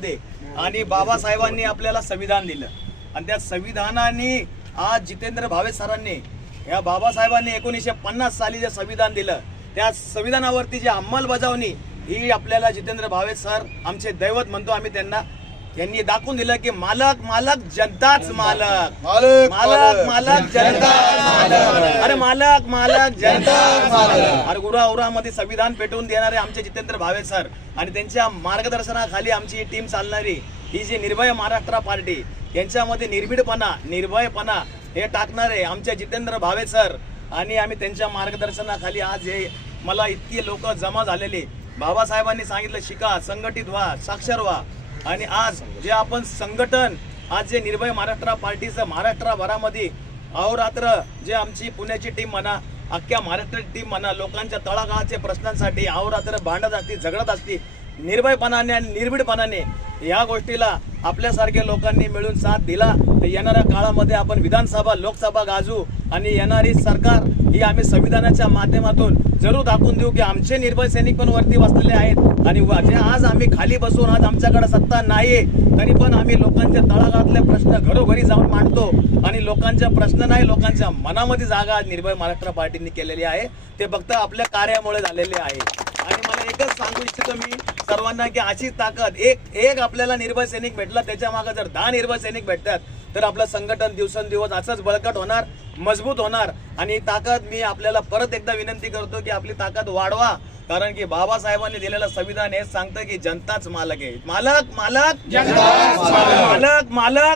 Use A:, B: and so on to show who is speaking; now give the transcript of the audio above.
A: काळामध्ये आणि बाबासाहेबांनी आपल्याला संविधान दिलं. आणि त्या संविधानाने आज जितेंद्र भावे सरांनी या बाबासाहेबांनी एकोणीसशे पन्नास साली जे संविधान दिलं त्या संविधानावरती जी अंमलबजावणी ही आपल्याला जितेंद्र भावे सर आमचे दैवत म्हणतो आम्ही त्यांना यांनी दाखवून दिलं की मालक मालक जनताच मालक.
B: मालक,
A: मालक जनता. अरे मालक मालक जनता मालक. अरे उरा उरामध्ये संविधान पेटवून देणारे आमचे जितेंद्र भावे सर आणि त्यांच्या मार्गदर्शनाखाली आमची ही टीम चालणारी ही जी निर्भय महाराष्ट्र पार्टी यांच्यामध्ये निर्भीडपणा निर्भयपणा हे टाकणारे आमचे जितेंद्र भावे सर आणि आम्ही त्यांच्या मार्गदर्शनाखाली आज हे मला इतकी लोक जमा झालेली. बाबासाहेबांनी सांगितलं शिका संघटित व्हा साक्षर व्हा. आणि आज जे आपण संघटन आज जे निर्भय महाराष्ट्र पार्टीचं महाराष्ट्रभरामध्ये अहोरात्र जे आमची पुण्याची टीम म्हणा अख्ख्या महाराष्ट्र टीम म्हणा लोकांच्या तळागाळाच्या प्रश्नांसाठी अहोरात्र भांडत असती झगडत असती निर्भयपणाने आणि निर्भीडपणाने या गोष्टीला आपल्यासारख्या लोकांनी मिळून साथ दिला. तर येणाऱ्या काळामध्ये आपण विधानसभा लोकसभा गाजू आणि येणारी सरकार ही आम्ही संविधानाच्या माध्यमातून जरूर दाखवून देऊ की आमचे निर्भय सैनिक पण वरती बसलेले आहेत. आणि जे आज आम्ही खाली बसून आज आमच्याकडे सत्ता नाही तरी पण आम्ही लोकांच्या तळागाळातले प्रश्न घरोघरी जाऊन मांडतो आणि लोकांच्या प्रश्न नाही लोकांच्या मनामध्ये जागा आज निर्भय महाराष्ट्र पार्टीने केलेली आहे. ते फक्त आपल्या कार्यामुळे झालेले आहे. आणि मला एकच सांगू इच्छितो मी सर्वांना की अशीच ताकद एक एक आपल्याला निर्भय सैनिक भेटला त्याच्यामागे जर दहा निर्भय सैनिक भेटतात तर आपलं संघटन दिवसेंदिवस असंच बळकट होणार मजबूत होणार. आणि ताकद मी आपल्याला परत एकदा विनंती करतो की आपली ताकद वाढवा. कारण की बाबासाहेबांनी दिलेलं संविधान हे सांगतं की जनताच मालक आहे. मालक मालक मालक मालक.